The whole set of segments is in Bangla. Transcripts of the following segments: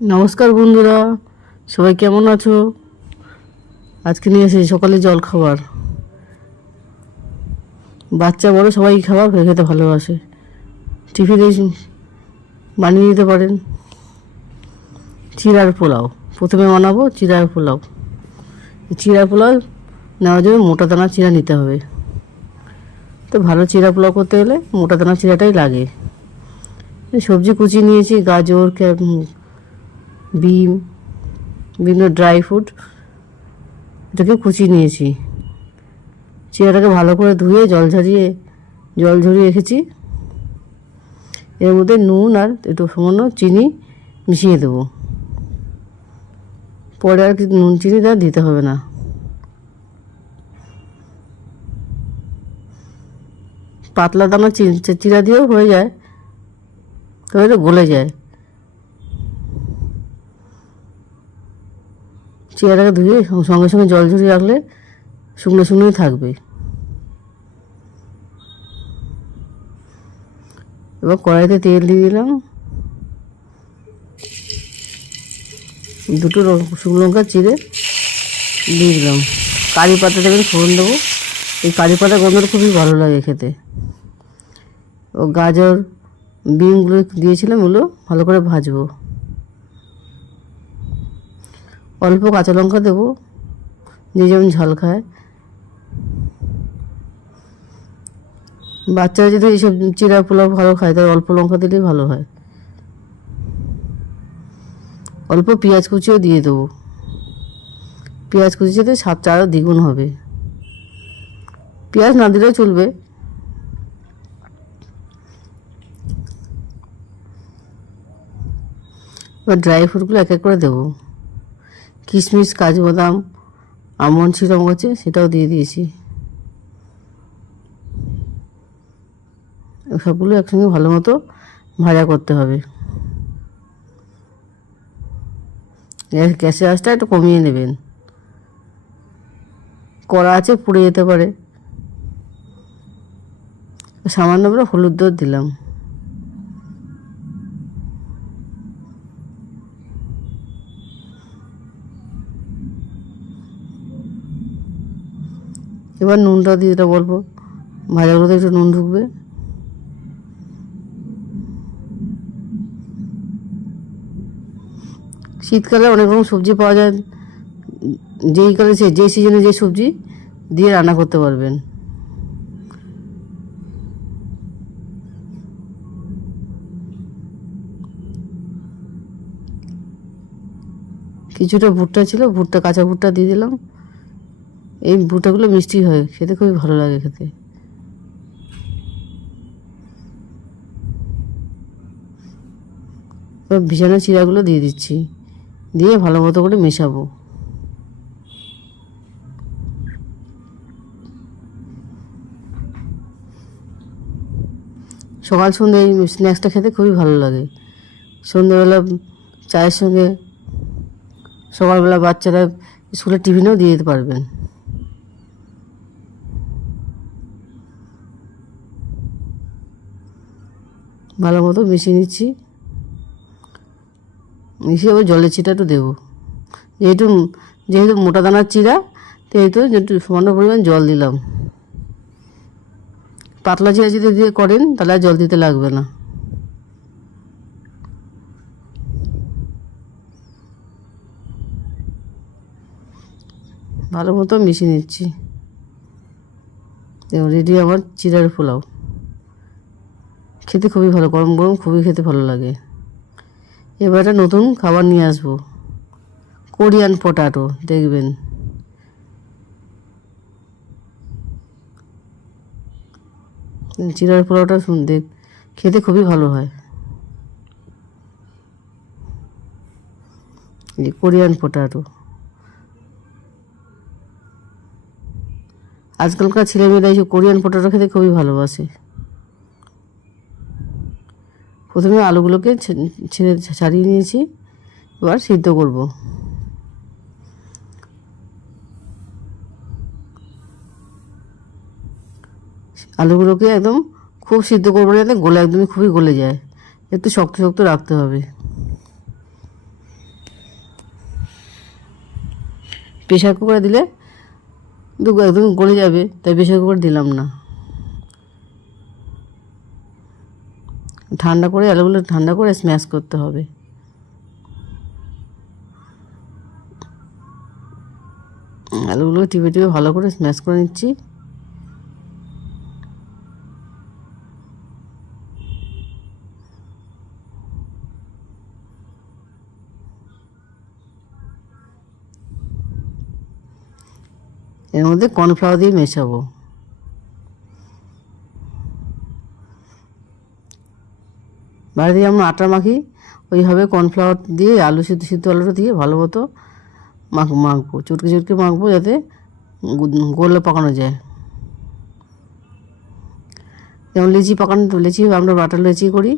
নমস্কার বন্ধুরা, সবাই কেমন আছো? আজকে নিয়ে এসেছি সকালে জল খাবার। বাচ্চা বড় সবাই খাবার খেতে ভালোবাসে। টিফিনে বানিয়ে দিতে পারেন। চিড়ার পোলাও প্রথমে বানাবো। চিড়ার পোলাও নেওয়ার জন্য মোটা দানা চিড়া নিতে হবে। তো ভালো চিড়া পোলাও করতে গেলে মোটা দানা চিড়াটাই লাগে। সবজি কুচি নিয়েছি, গাজর, বিম, বিভিন্ন ড্রাই ফ্রুট এটাকে কুচিয়ে নিয়েছি। চিড়াটাকে ভালো করে ধুয়ে জল ঝরিয়ে রেখেছি। এর মধ্যে নুন আর একটু সামান্য চিনি মিশিয়ে দেবো। পরে আর কিছু নুন চিনি দিতে হবে না। পাতলা দানা চিড়া দিয়েও হয়ে যায়, তবে এটা গলে যায়। চিড়াটাকে ধুয়ে সঙ্গে সঙ্গে জল ঝরিয়ে রাখলে শুকনো শুকনোই থাকবে। এবার কড়াইতে তেল দিয়ে দিলাম, দুটো শুকনো লঙ্কা চিড়ে দিয়ে দিলাম। কারি পাতা দেবেন, ফোড়ন দেবো। এই কারি পাতা গন্ধটা খুবই ভালো লাগে খেতে। ও গাজর, বিনগুলো দিয়েছিলাম, ওগুলো ভালো করে ভাজবো। অল্প কাঁচা লঙ্কা দেবো, যে যেমন ঝাল খায়। বাচ্চারা যদি এইসব চিড়া পোলাও ভালো খায়, তাই অল্প লঙ্কা দিলেই ভালো হয়। অল্প পেঁয়াজ কুচিও দিয়ে দেবো। পেঁয়াজ কুচিতে স্বাদটা আরও দ্বিগুণ হবে। পেঁয়াজ না দিলেও চলবে। এবার ড্রাই ফ্রুটগুলো এক এক করে দেবো। কিশমিশ, কাজু বাদাম, আমন্ড সিরাম আছে, সেটাও দিয়ে দিয়েছি। সবগুলো একসঙ্গে ভালো মতো ভাজা করতে হবে। গ্যাসের আঁচটা একটু কমিয়ে নেবেন। কড়া আছে, পুড়ে যেতে পারে। সামান্য করে হলুদ দুধ দিলাম। এবার নুনটা দিয়ে দিতে বলবো, ভাজাগুলোতে একটু নুন ঢুকবে। শীতকালে অনেক রকম সবজি পাওয়া যায়, যেই কালে যে সিজনে যে সবজি দিয়ে রান্না করতে পারবেন। কিছুটা ভুট্টা ছিল, কাঁচা ভুট্টা দিয়ে দিলাম। এই ভুট্টাগুলো মিষ্টি হয়, খেতে খুবই ভালো লাগে খেতে। এবার ভিজানো চিড়াগুলো দিয়ে দিচ্ছি, দিয়ে ভালো মতো করে মেশাবো। সকাল সন্ধ্যে এই স্ন্যাক্সটা খেতে খুবই ভালো লাগে। সন্ধ্যেবেলা চায়ের সঙ্গে, সকালবেলা বাচ্চারা স্কুলের টিফিনেও দিয়ে দিতে পারবেন। ভালো মতো মিশিয়ে নিচ্ছি। মিশিয়ে আবার জলের চিটা একটু দেবো। যেহেতু মোটা দানার চিড়া, সেহেতু একটু সামান্য পরিমাণ জল দিলাম। পাতলা চিড়া যদি দিয়ে করেন তাহলে আর জল দিতে লাগবে না। ভালো মতো মিশিয়ে নিচ্ছি। দেখুন, রেডি আমার চিড়ার পোলাও। খেতে খুবই ভালো, গরম গরম খুবই খেতে ভালো লাগে। এবার একটা নতুন খাবার নিয়ে আসবো, কোরিয়ান পটাটো। দেখবেন চিড়ার পোলাওটা খেতে খুবই ভালো হয়। এই কোরিয়ান পটাটো আজকালকার ছেলেমেয়েরা এইসব কোরিয়ান পটাটো খেতে খুবই ভালোবাসে। প্রথমে আলুগুলোকে ছাড়িয়ে নিয়েছি, এবার সিদ্ধ করব। আলুগুলোকে একদম খুব সিদ্ধ করবো না, যাতে একদমই খুবই গলে যায়। একটু শক্ত শক্ত রাখতে হবে। প্রেশার কুকারে দিলে একদম গলে যাবে, তাই প্রেশার কুকার দিলাম না। ঠান্ডা করে আলুগুলো ঠান্ডা করে স্ম্যাশ করতে হবে। আলুগুলো টিপে টিপে ভালো করে স্ম্যাশ করে নিচ্ছি। এর মধ্যে কর্নফ্লাওয়ার দিয়ে মেশাবো। বাড়িতে যেমন আটা মাখি ওইভাবে কর্নফ্লাওয়ার দিয়ে আলু সিদ্ধ সিদ্ধ আলুটা দিয়ে ভালো মতো মাখবো, চটকে চটকে মাখবো যাতে গোলে পাকানো যায়। যেমন লিচি পাকানো, লিচি আমরা বাটার লিচি করি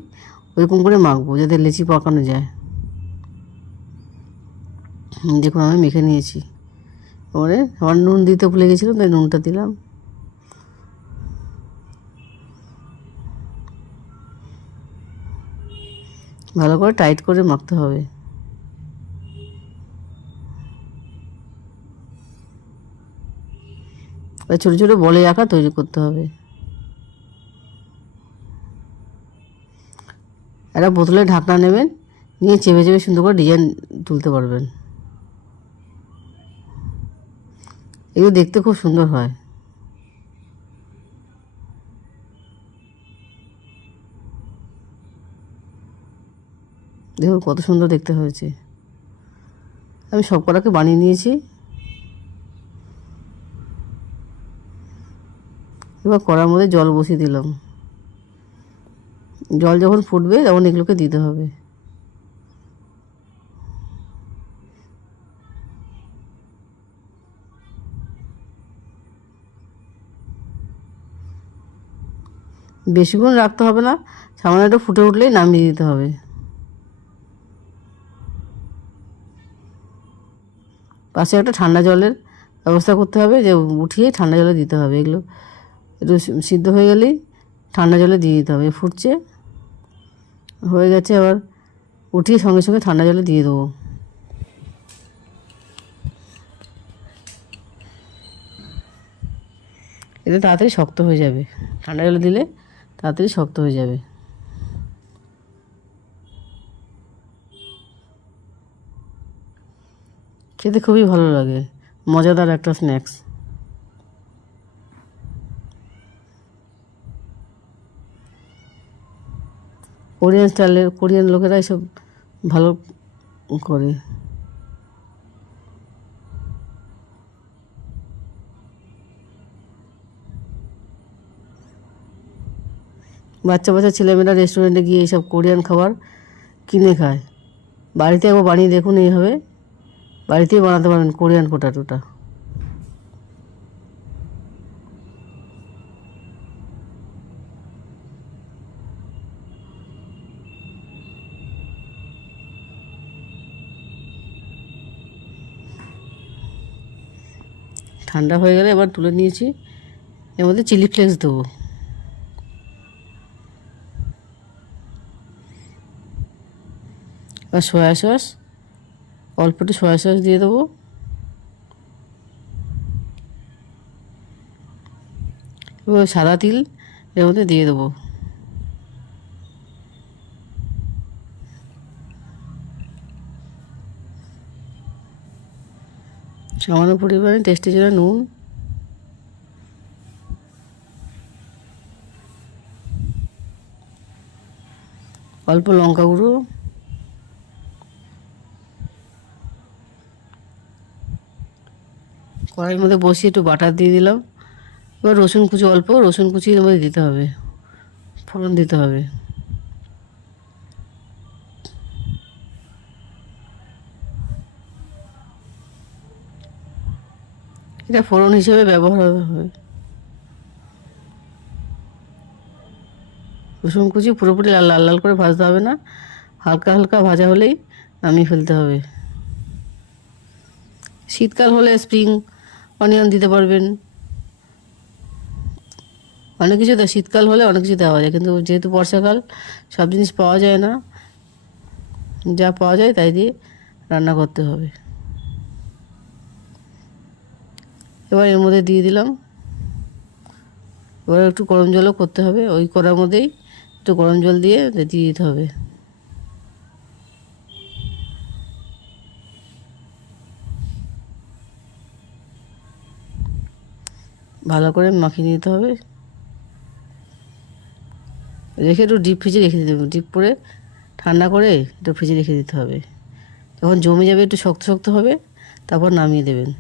ওইরকম করে মাখবো যাতে লিচি পাকানো যায়। দেখুন আমি মেখে নিয়েছি। এবারে আমার নুন দিতে ভুলে গেছিলাম, তাই নুনটা দিলাম। ভালো করে টাইট করে মাখতে হবে। ছোটো ছোটো বলে আঁকা তৈরি করতে হবে। একটা বোতলে ঢাকনা নেবেন, নিয়ে চেপে চেপে সুন্দর করে ডিজাইন তুলতে পারবেন। এগুলো দেখতে খুব সুন্দর হয়। দেখুন কত সুন্দর দেখতে হয়েছে। আমি সব কটাকে বানিয়ে নিয়েছি। এবার কড়ার মধ্যে জল বসিয়ে দিলাম। জল যখন ফুটবে তখন এগুলোকে দিতে হবে। বেশিক্ষণ রাখতে হবে না, সামান্য একটু ফুটে উঠলেই নামিয়ে দিতে হবে। পাশে একটা ঠান্ডা জলের ব্যবস্থা করতে হবে, যে উঠিয়ে ঠান্ডা জলে দিতে হবে। এগুলো একটু সিদ্ধ হয়ে গেলেই ঠান্ডা জলে দিয়ে দিতে হবে। ফুটছে, হয়ে গেছে, আবার উঠিয়ে সঙ্গে সঙ্গে ঠান্ডা জলে দিয়ে দেবো। এতে তাড়াতাড়ি শক্ত হয়ে যাবে, ঠান্ডা জলে দিলে তাড়াতাড়ি শক্ত হয়ে যাবে। খেতে খুবই ভালো লাগে, মজাদার একটা স্ন্যাক্স। কোরিয়ান স্টাইলের, কোরিয়ান লোকেরা এসব ভালো করে। বাচ্চা বাচ্চা ছেলেমেয়েরা রেস্টুরেন্টে গিয়ে এইসব কোরিয়ান খাবার কিনে খায়। বাড়িতে একবার বানিয়ে দেখুন, এইভাবে বাড়িতেই বানাতে পারেন কোরিয়ান পোটাটোটা। ঠান্ডা হয়ে গেলে এবার তুলে নিয়েছি। এর মধ্যে চিলি ফ্লেক্স দেবো। আর সয়া সস, অল্প একটু সয়া সস দিয়ে দেবো। এবার সাদা তিল এর মধ্যে দিয়ে দেবো। সামান্য পরিমাণে টেস্টের জন্য নুন, অল্প লঙ্কা গুঁড়ো, কড়াইয়ের মধ্যে বসিয়ে একটু বাটার দিয়ে দিলাম। এবার রসুন কুচি, অল্প রসুন কুচি এর মধ্যে দিতে হবে, ফোড়ন দিতে হবে। এটা ফোড়ন হিসেবে ব্যবহার হবে। রসুন কুচি পুরোপুরি লাল লাল লাল করে ভাজতে হবে না, হালকা হালকা ভাজা হলেই নামিয়ে ফেলতে হবে। শীতকাল হলে স্প্রিং অনিয়ন দিতে পারবেন, অনেক কিছু তো শীতকাল হলে অনেক কিছু দেওয়া যায়, কিন্তু যেহেতু বর্ষাকাল সব জিনিস পাওয়া যায় না, যা পাওয়া যায় তাই দিয়ে রান্না করতে হবে। এবার এর মধ্যে দিয়ে দিলাম। এবার একটু গরম জলও করতে হবে, ওই করার মধ্যেই একটু গরম জল দিয়ে দিতে হবে। ভালো করে মাখিয়ে নিতে হবে, রেখে একটু ডিপ ফ্রিজে রেখে দিতে হবে। ডিপ করে ঠান্ডা করে একটু ফ্রিজে রেখে দিতে হবে। যখন জমে যাবে একটু শক্ত শক্ত হবে, তারপর নামিয়ে দেবেন।